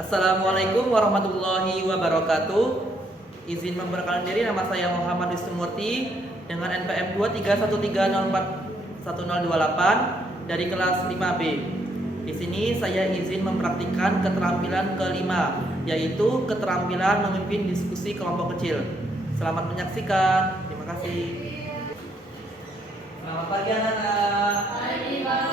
Assalamualaikum warahmatullahi wabarakatuh. Izin memperkenalkan diri, nama saya Muhammad Wisnumurti dengan NPM 23130411028 dari kelas 5B. Di sini saya izin mempraktikkan keterampilan kelima, yaitu keterampilan memimpin diskusi kelompok kecil. Selamat menyaksikan. Terima kasih. Selamat pagi anak-anak. Pagi, Pak.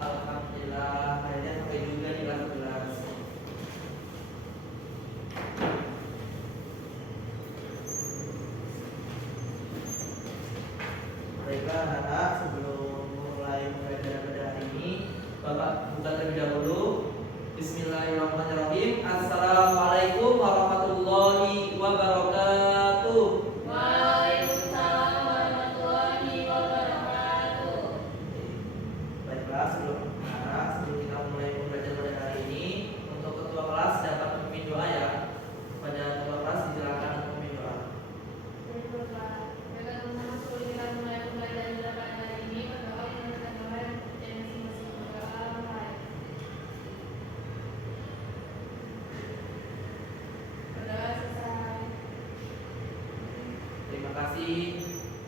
Alhamdulillah, akhirnya sampai juga di kelas 11. Baiklah anak-anak, sebelum mulai pembelajaran pada hari ini, Bapak buka terlebih dahulu. Bismillahirrahmanirrahim. Assalamualaikum warahmatullahi wabarakatuh. Waalaikumsalam warahmatullahi wabarakatuh. Baiklah, sebelum kita mulai pembelajaran pada hari ini, untuk ketua kelas dapat memimpin doa ya. Pada ketua kelas silakan untuk memimpin doa. Baik, Bapak. Dengan nama sebelum kita mulai pembelajaran pada hari ini, berdoa menurutkan doa yang percaya masing-masing. Berdoa mulai. Berdoa selesai. Terima kasih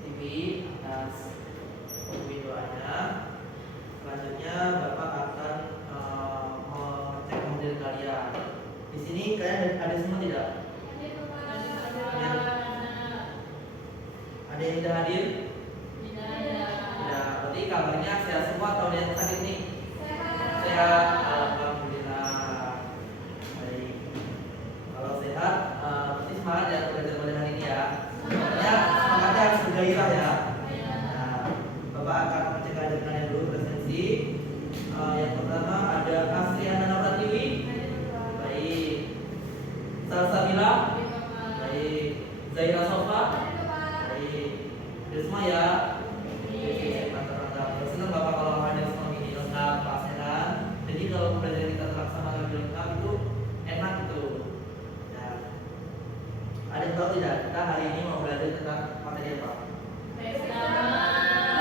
Ibi atas pemimpin doanya. Selanjutnya Bapak akan mengecek model kalian. Di sini kalian ada semua tidak? Ada yang tidak hadir? Tidak ada. Tidak. Berarti kabarnya sehat semua atau ada yang sakit nih? Sehat. Alhamdulillah. Baik. Kalau sehat, berarti semangat ya untuk belajar pada hari ini ya. Pokoknya semangatnya harus bergairah ya. Nah, Bapak akan mengecek ajar kalian dulu presensi. Yang pertama ada Asriana Nauratiwi. Baik. Salsabila. Baik. Zaira Sofa. Baik. Udah semua ya. Oke, mantap. Senang Bapak kalau ada semua ini lengkap kelasnya kan. Jadi kalau pembelajaran kita terlaksana lebih lengkap itu enak gitu. Nah, ada yang tahu tidak? Kita hari ini mau belajar tentang materi apa?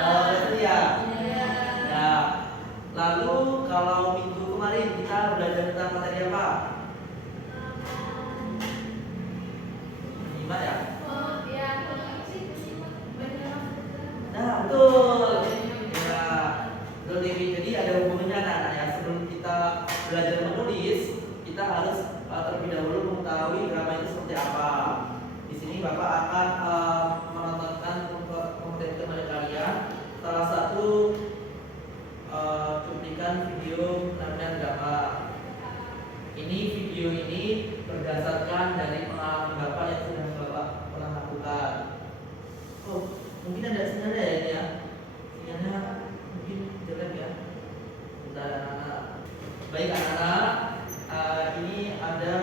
Berarti ya. Nah, lalu kalau minggu kemarin kita belajar tentang materi apa? Lima ya? Nah, betul. Ya, betul Dewi. Jadi ada hubungannya anak-anak ya. Sebelum kita belajar menulis, kita harus terlebih dahulu mengetahui grama itu seperti apa. Di sini Bapak akan menontonkan pembelajaran kepada kalian salah satu cuplikan video penampilan grama. Ini video ini berdasarkan dari pengalaman Bapak yang sudah Bapak pernah lakukan. Oh, mungkin ada sinyalnya ya ini ya. Sinyalnya mungkin jelek ya. Bentar anak-anak. Baik anak-anak, ini ada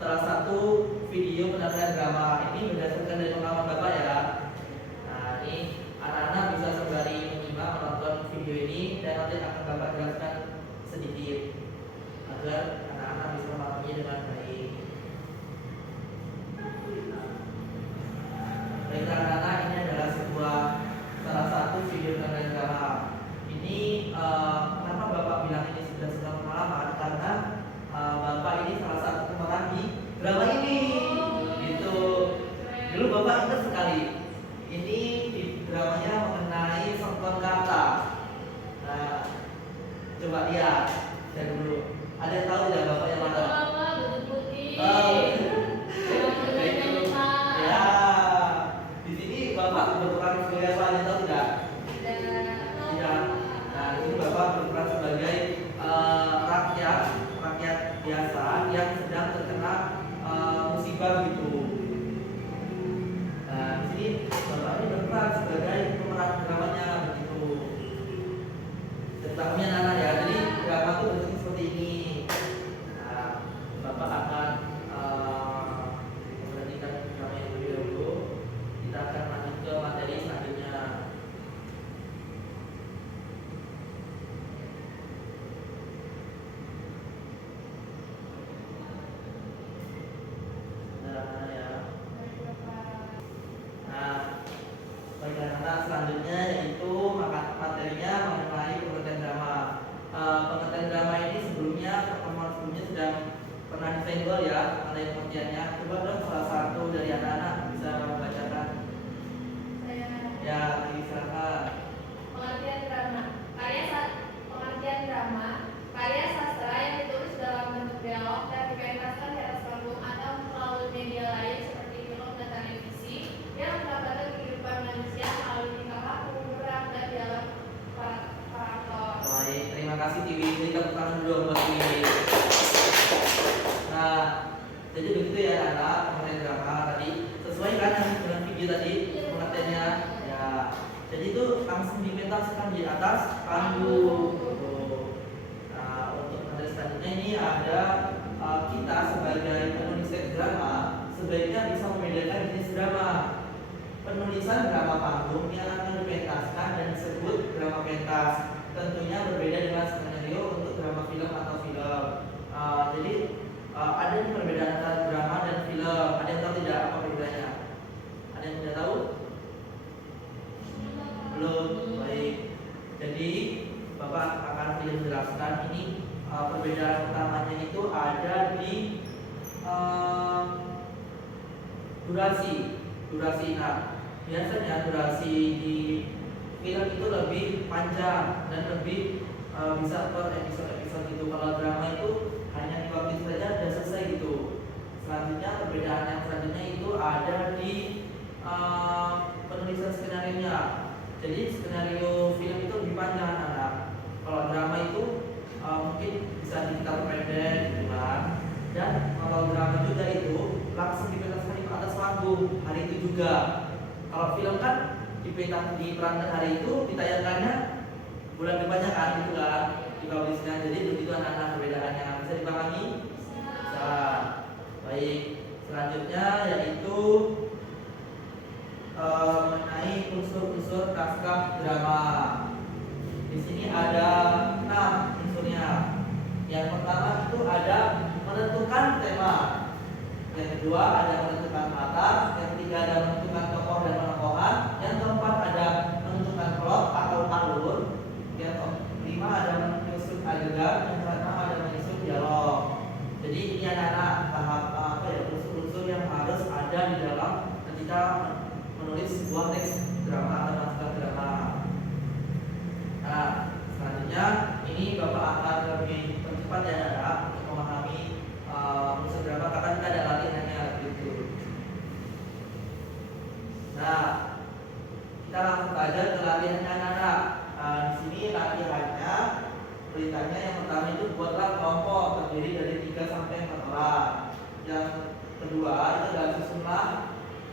salah satu video penampilan drama. Ini berdasarkan dari pengalaman Bapak ya. Nah, ini anak-anak bisa sembari menyimak menonton video ini dan nanti akan Bapak jelaskan sedikit agar anak-anak bisa memahaminya dengan baik. Baik anak-anak, ini adalah salah satu video penampilan drama. Ini kenapa Bapak bilang ini sudah pengalaman? Karena Bapak ini salah satu pemeran di drama ini. Gitu. Dulu Bapak ingat sekali. Ini di dramanya mengenai songkon kata. Nah, coba lihat saya dulu. Ada yang tahu tidak Bapak yang mana? Ya, di sini Bapak berperan sebagai apa? Ada yang tahu tidak? Tidak. Nah, ini Bapak berperan sebagai rakyat biasa yang sedang terkena musibah gitu. Nah, di sini Bapak ini berperan sebagai pemeran dramanya begitu. Tentangnya anak ya. Jadi drama itu bentuknya seperti ini. Nah, pernah desain goal ya mengenai pengertiannya. Coba dong salah satu dari anak-anak bisa membacakan. Saya Ya, silakan. pengertian drama. Pengertian drama, karya sastra yang ditulis dalam bentuk dialog dan dipentaskan di atas panggung atau melalui media lain seperti film dan televisi yang mendapatkan kehidupan manusia melalui tingkah laku, gerak, dan dialog para aktor. Baik, terima kasih Tiwi. Beri tepuk tangan dulu buat Tiwi. Nah, jadi begitu ya anak pengertian drama tadi. Sesuai kan dengan video tadi pengertiannya. Ya, jadi itu langsung dipentaskan di atas panggung. Nah, untuk materi selanjutnya ini ada kita sebagai penulis teks drama sebaiknya bisa membedakan jenis drama. Penulisan drama panggung yang akan dipentaskan dan disebut drama pentas. Tentunya berbeda dengan skenario untuk drama film atau film. Jadi ada nih perbedaan antara drama dan film. Ada yang tahu tidak apa bedanya? Ada yang tidak tahu? Belum. Baik. Jadi Bapak akan menjelaskan ini perbedaan utamanya itu ada di durasi. Nah, biasanya durasi di film itu lebih panjang dan lebih bisa per episode gitu. Kalau drama itu hanya di waktu itu saja dan selesai gitu. Selanjutnya perbedaan yang selanjutnya itu ada di penulisan skenario-nya. Jadi skenario film itu lebih panjang anak. Kalau drama itu mungkin bisa kita pendek gitu kan. Dan kalau drama juga itu langsung dipentaskan di atas panggung hari itu juga. Kalau film kan diperankan hari itu, ditayangkannya bulan depannya kan gitu kan, dipublishkan. Jadi begitu anak-anak perbedaannya. Bisa dipahami? Bisa. Baik. Selanjutnya yaitu mengenai unsur-unsur naskah drama. Di sini ada 6 unsurnya. Yang pertama itu ada menentukan tema. Yang kedua ada menentukan latar. Yang ketiga ada menentukan tokoh dan penokohan. Yang keempat ada menentukan plot atau alur. Yang kelima ada menyusun adegan. Yang keenam ada menyusun dialog. Jadi ini anak-anak tahap unsur-unsur yang harus ada di dalam ketika menulis sebuah teks drama atau naskah drama. Nah, selanjutnya ini Bapak akan lebih cepat ya anak untuk memahami unsur drama karena kita ada latihannya gitu. Nah, kita langsung saja ke latihannya anak-anak. Di sini latihannya beritanya yang pertama itu buatlah kelompok terdiri dari 3 sampai 4 orang. Yang kedua itu adalah susunlah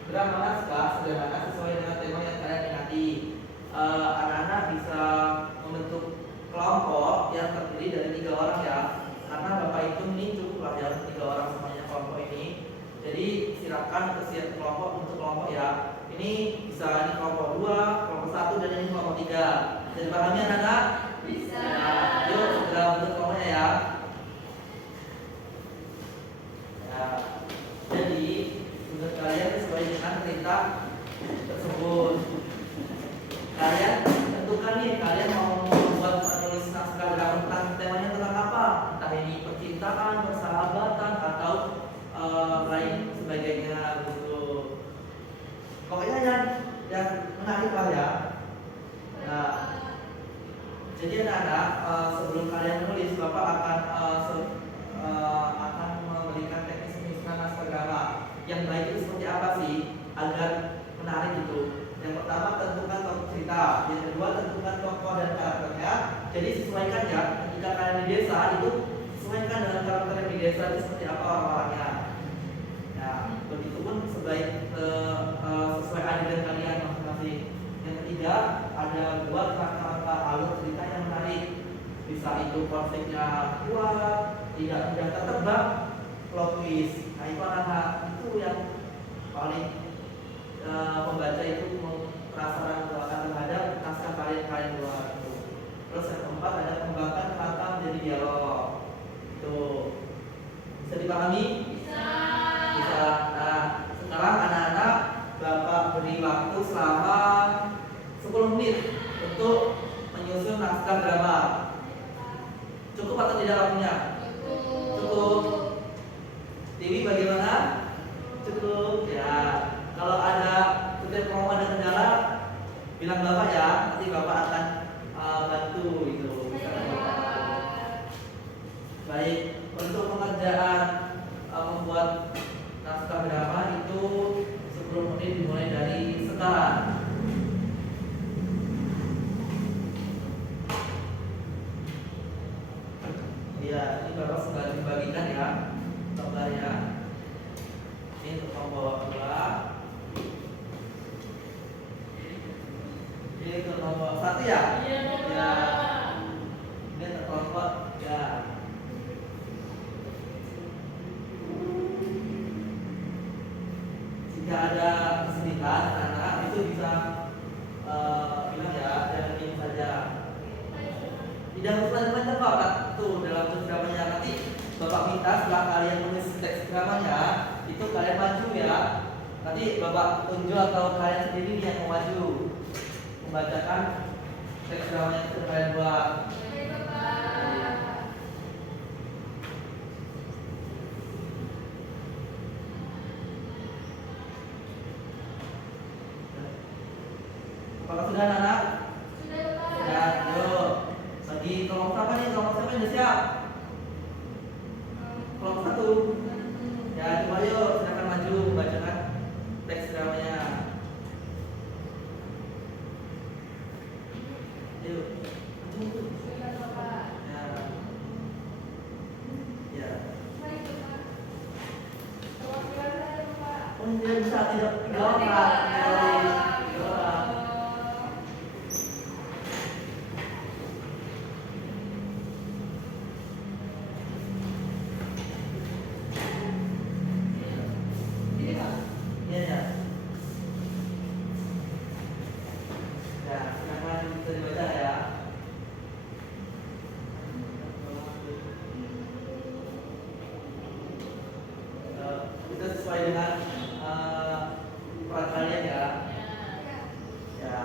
drama naskah sederhana sesuai dengan tema yang kalian minati. Anak-anak bisa membentuk kelompok yang terdiri dari 3 orang ya. Karena Bapak hitung ini cukup lah ya 3 orang semuanya kelompok ini. Jadi silakan bersiap kelompok untuk kelompok ya. Ini bisa ini kelompok 2, kelompok 1 dan ini kelompok 3. Bisa dipahami anak-anak? Bisa. Nah, yuk segera bentuk kelompoknya ya. Jadi tugas kalian sesuai dengan perintah tersebut. Kalian tentukan nih kalian mau membuat menulis naskah drama tentang temanya tentang apa? Entah ini percintaan, persahabatan atau lain sebagainya gitu. Pokoknya yang menarik lah ya. Nah, jadi anak-anak sebelum kalian menulis Bapak akan memberikan teknis penyusunan naskah drama. Yang baik itu seperti apa sih agar menarik itu? Yang pertama tentukan tokoh cerita, yang kedua tentukan tokoh dan karakternya. Jadi sesuaikan ya ketika kalian di desa itu sesuaikan dengan karakter yang di desa itu seperti apa orang-orangnya. Nah, begitupun sesuai adegan kalian masing-masing. Yang ketiga ada buat rangka-rangka alur cerita yang menarik. Bisa itu konfliknya kuat, tidak mudah tertebak, plot twist. Nah itu anak-anak itu yang paling pembaca itu penasaran terhadap naskah kalian buat itu. Terus yang keempat ada kembangkan kata menjadi dialog. Itu bisa dipahami? Bisa. Bisa. Nah sekarang anak-anak Bapak beri waktu selama 10 menit untuk menyusun naskah drama. Cukup atau tidak waktunya? Cukup. Cukup. Ini bagaimana? Cukup ya. Kalau ada setiap kelompok ada kendala, bilang bapak ya. Nanti bapak akan bantu itu. Baik, untuk pengerjaan membuat naskah drama itu 10 menit dimulai dari sekarang. Ya, ini bapak sudah dibagikan ya gambarnya. Ini untuk kelompok 2. Ini untuk kelompok 1 ya? Iya, Ya. Ini untuk kelompok 3. Jika ada kesulitan anak itu bisa bilang ya, jangan diam saja. Tidak harus macam-macam Pak. Tuh dalam tulis dramanya nanti Bapak minta setelah kalian menulis teks dramanya itu kalian maju ya. Nanti Bapak tunjuk atau kalian sendiri yang mau maju membacakan teks dramanya itu kalian buat. Apakah sudah anak? Ya, yuk. Bagi kelompok apa nih? Kelompok siapa yang udah siap? Kelompok 1. Ya, coba yuk, silakan maju membacakan teks dramanya. Yuk, maju. Ya. Ya. Oh, dia bisa tidak orang. Iya ya. Ya, silakan bisa dibaca ya. Itu sesuai dengan peran kalian ya. Ya.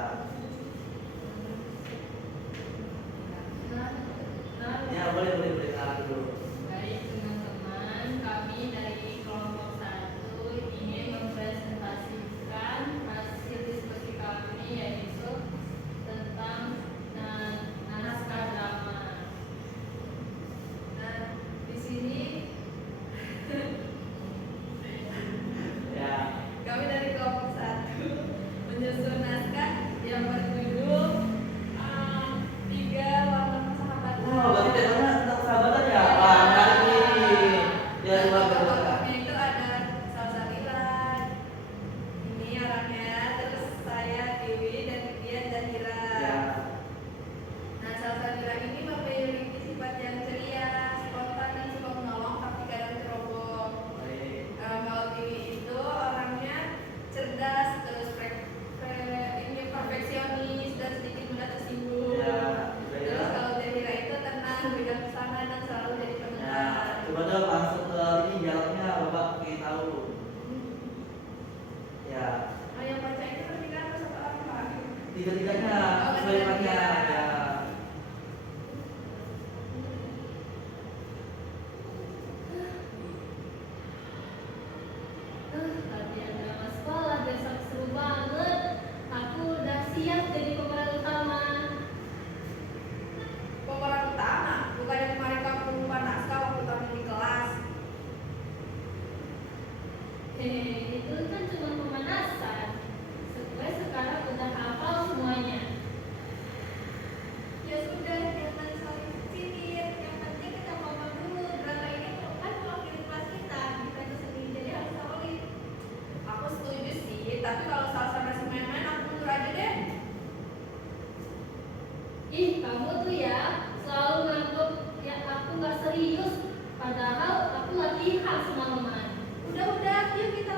Ya, boleh kenalan dulu. Baik teman-teman, kami dari kelompok 1 ingin mempresentasikan hasil diskusi kami yaitu tentang naskah drama. Nah, di sini Ya. kami dari kelompok 1 menyusun naskah yang berjudul Tiga Warna Persahabatan. Wah, berarti temanya tentang sahabatan ya? Wah, menarik nih. Ya, luar biasa. Tokoh-tokohnya itu ada Salsabila, ini orangnya, terus saya Dewi dan dia Zahira. Ya. Nah, Salsabila ini memiliki sifat yang ceria, spontan dan suka menolong tapi kadang ceroboh. Baik. Kalau Dewi itu orangnya cerdas, terus ini perfeksionis dan sedikit mudah tersinggung. Ya, Terus kalau Zahira itu tenang, bijaksana dan selalu jadi Ya, pendengar. coba dong langsung ke ini dialognya Bapak ingin tahu. Ya, Oh, yang baca ini bertiga atau satu orang, Pak? tiga-tiganya Oh, sesuai dengannya. tiga-tiga. Ya. Latihan drama sekolah besok seru banget. Aku udah siap jadi pemeran utama. Pemeran utama, bukan yang kemarin kamu lupa naskah waktu kamu di kelas. Hehehe, itu kan cuma pemanasan. Sekarang udah hafal semuanya. Ya sudah, jangan saling sindir. Yang penting kita ngomong dulu. Drama ini kan mewakili kelas kita itu sendiri, jadi harus solid. Aku setuju sih, tapi kalau salsa masih main-main, aku mundur aja deh. Ih, kamu tuh ya selalu nganggep ya aku nggak serius. Padahal aku latihan semalaman. Udah, yuk kita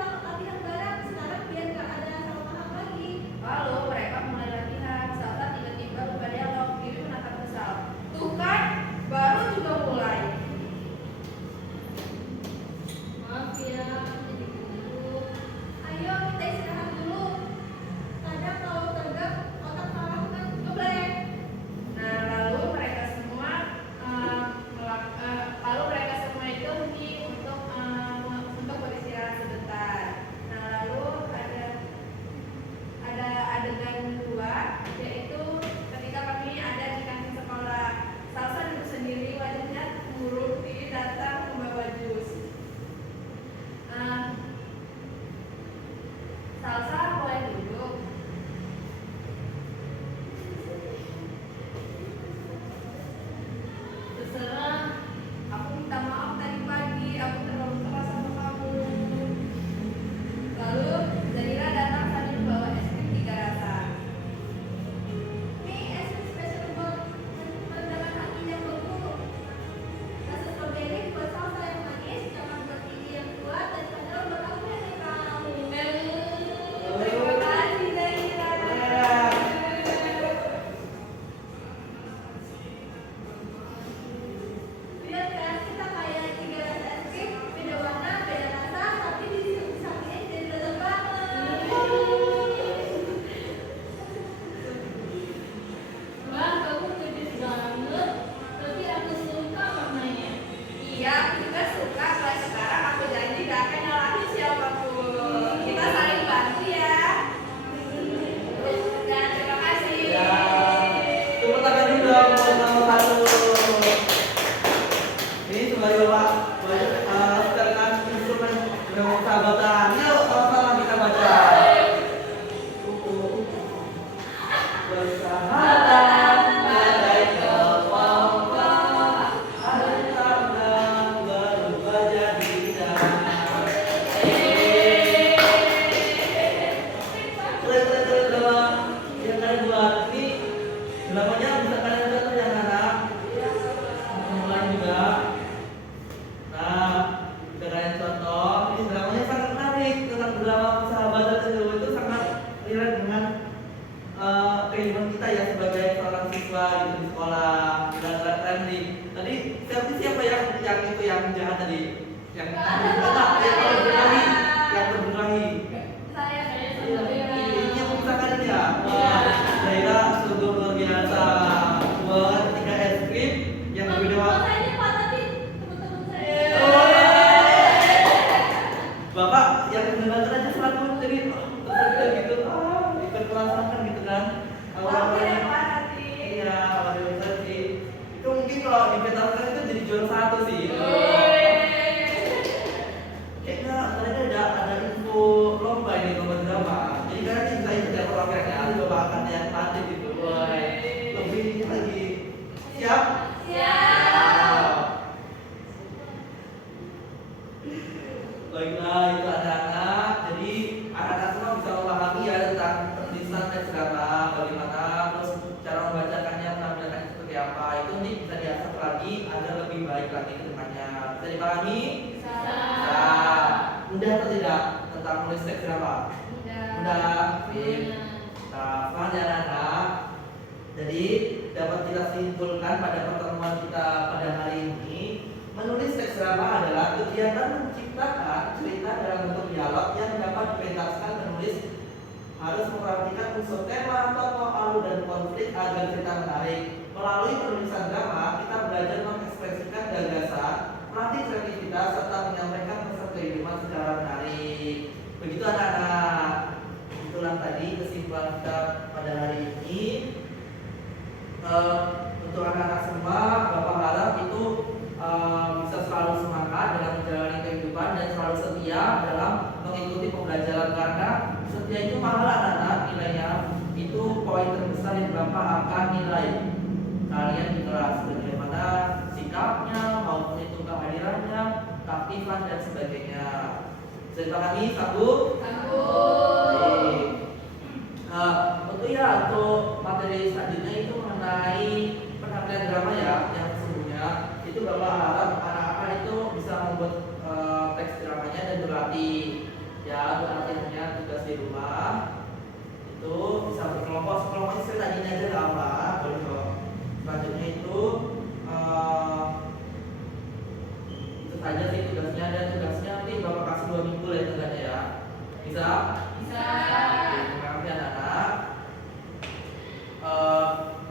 Seperti siapa yang itu yang jahat tadi? Yang berbelahi, yang berbelahi. Saya Ini yang memisahkan ini ya. Wah, Zaira sungguh luar biasa. Wah, ketika es krim yang berbeda warna. Makanya Pak tadi teman-teman saya. Bapak yang mendengarkan aja selalu jadi terus gitu. Ikut merasakan gitu kan. Awalnya iya, organisasi itu mungkin kalau di Petalkan itu jadi juara 1 sih. Kayaknya ternyata ada info lomba ini, lomba drama. Jadi karena kita itu tiap orang kayaknya ada bapak akan yang tanding gitu. Wah, lebih lagi siap? Siap. Baiklah, itu anak-anak. Jadi anak-anak semua bisa memahami ya tentang penulisan teks drama, bagaimana terus cara membacakannya, menampilkannya seperti apa. Itu nanti bisa diasah lagi agar lebih baik lagi ke depannya. Bisa dipahami? Nah, mudah atau tidak tentang menulis teks drama? Mudah. Sip. Nah, selanjutnya anak-anak. Jadi dapat kita simpulkan pada pertemuan kita pada hari ini, menulis teks drama adalah kegiatan menciptakan cerita dalam bentuk dialog yang dapat dipentaskan. Penulis harus memperhatikan unsur tema, tokoh, alur, dan konflik agar cerita menarik. Melalui penulisan drama, kita belajar mengekspresikan gagasan, melatih kreativitas, serta menyampaikan pesan kehidupan secara menarik. Begitu anak-anak. Itulah tadi kesimpulan kita pada hari ini. Untuk anak-anak semua, Bapak harap itu bisa selalu semangat dalam menjalani kehidupan dan selalu setia dalam mengikuti pembelajaran, karena setia itu mahal anak-anak nilainya. Itu poin terbesar yang Bapak akan nilai kalian di kelas, bagaimana sikapnya maupun itu kehadirannya, keaktifan dan sebagainya. Bisa dipahami? Sambung? Untuk materi selanjutnya itu mengenai penampilan drama ya, yang sesungguhnya itu Bapak harap anak-anak itu bisa membuat teks dramanya dan berlatih ya, berlatihnya tugas di rumah itu bisa berkelompok. Sekelompok itu tadinya aja nggak apa, boleh kok. Selanjutnya itu saja sih tugasnya, dan tugasnya nanti Bapak kasih 2 minggu lah itu ya. Bisa? Terima kasih anak-anak.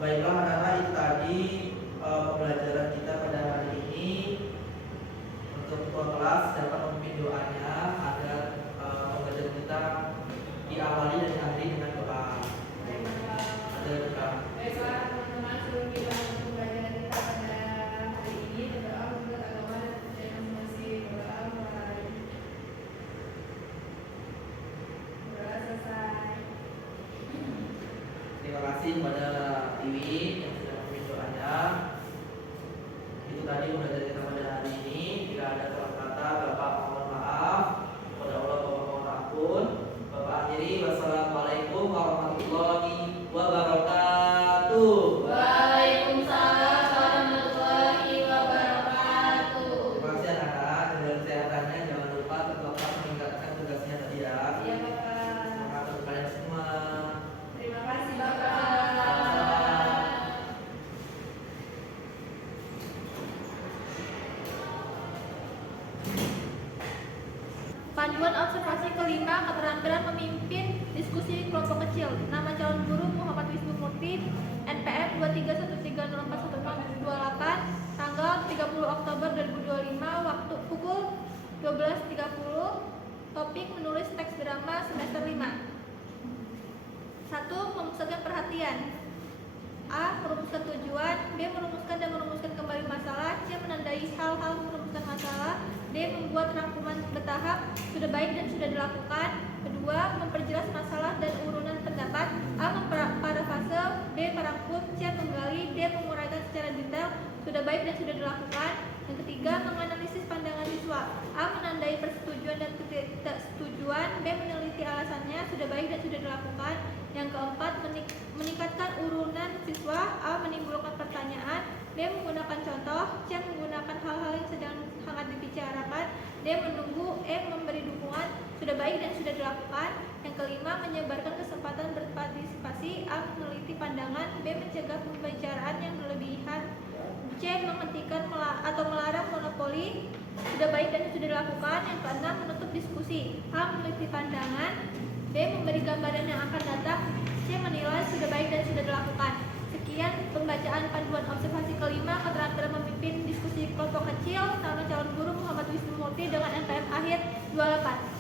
Baiklah anak-anak, itu tadi pembelajaran kita pada hari ini. Untuk ketua kelas dapat memimpin doanya agar pembelajaran kita diawali dan diakhiri dengan doa. Ada doa. Baiklah teman-teman, sebelum kita masuk pembelajaran kita pada hari ini, berdoa menurut agama dan masing-masing. Doa selesai. Terima kasih kepada Iwi yang sudah memimpin doanya. Itu tadi pembelajaran kita pada hari ini. Jika ada salah kata, Bapak mohon maaf. Kepada Allah Bapak mohon ampun. Bapak akhiri, wassalamualaikum warahmatullahi wabarakatuh. Waalaikumsalam warahmatullahi wabarakatuh. Terima kasih anak-anak, jaga kesehatannya, jangan lupa tetap meningkatkan tugasnya tadi ya. Iya Bapak. Semangat untuk kalian semua. Terima kasih Bapak. Panduan observasi kelima, keterampilan memimpin diskusi kelompok kecil. Nama calon guru Muhammad Wisnu Murti, NPM 231304128, tanggal 30 Oktober 2025, waktu pukul 12.30. Topik menulis teks drama semester 5. 1. Memusatkan perhatian. A. Merumuskan tujuan. B. Merumuskan dan merumuskan kembali masalah. C. Menandai hal-hal merumuskan masalah. D. Membuat rangkuman bertahap. Sudah baik dan sudah dilakukan. Kedua, memperjelas masalah dan urunan pendapat. A. Memparafase. B. Merangkum. C. Menggali. D. menguraikan secara detail. Sudah baik dan sudah dilakukan. Yang ketiga, menganalisis pandangan siswa. A. Menandai persetujuan dan ketidaksetujuan. B. Meneliti alasannya. Sudah baik dan sudah dilakukan. Yang keempat, meningkatkan urunan siswa. A. Menimbulkan pertanyaan. B. Menggunakan contoh. C. Menggunakan hal-hal yang sedang hangat dibicarakan. D. Menunggu. E. Memberi dukungan. Sudah baik dan sudah dilakukan. Yang kelima, menyebarkan kesempatan berpartisipasi. A. Meneliti pandangan. B. Mencegah pembicaraan yang berlebihan. C. menghentikan atau melarang monopoli, sudah baik dan sudah dilakukan. Yang keenam, menutup diskusi. H, memiliki pandangan. B, memberi gambaran yang akan datang. C, menilai sudah baik dan sudah dilakukan. Sekian pembacaan panduan observasi kelima keterampilan memimpin diskusi kelompok kecil sama calon guru Muhammad Wisnu Murti dengan NPM akhir 28.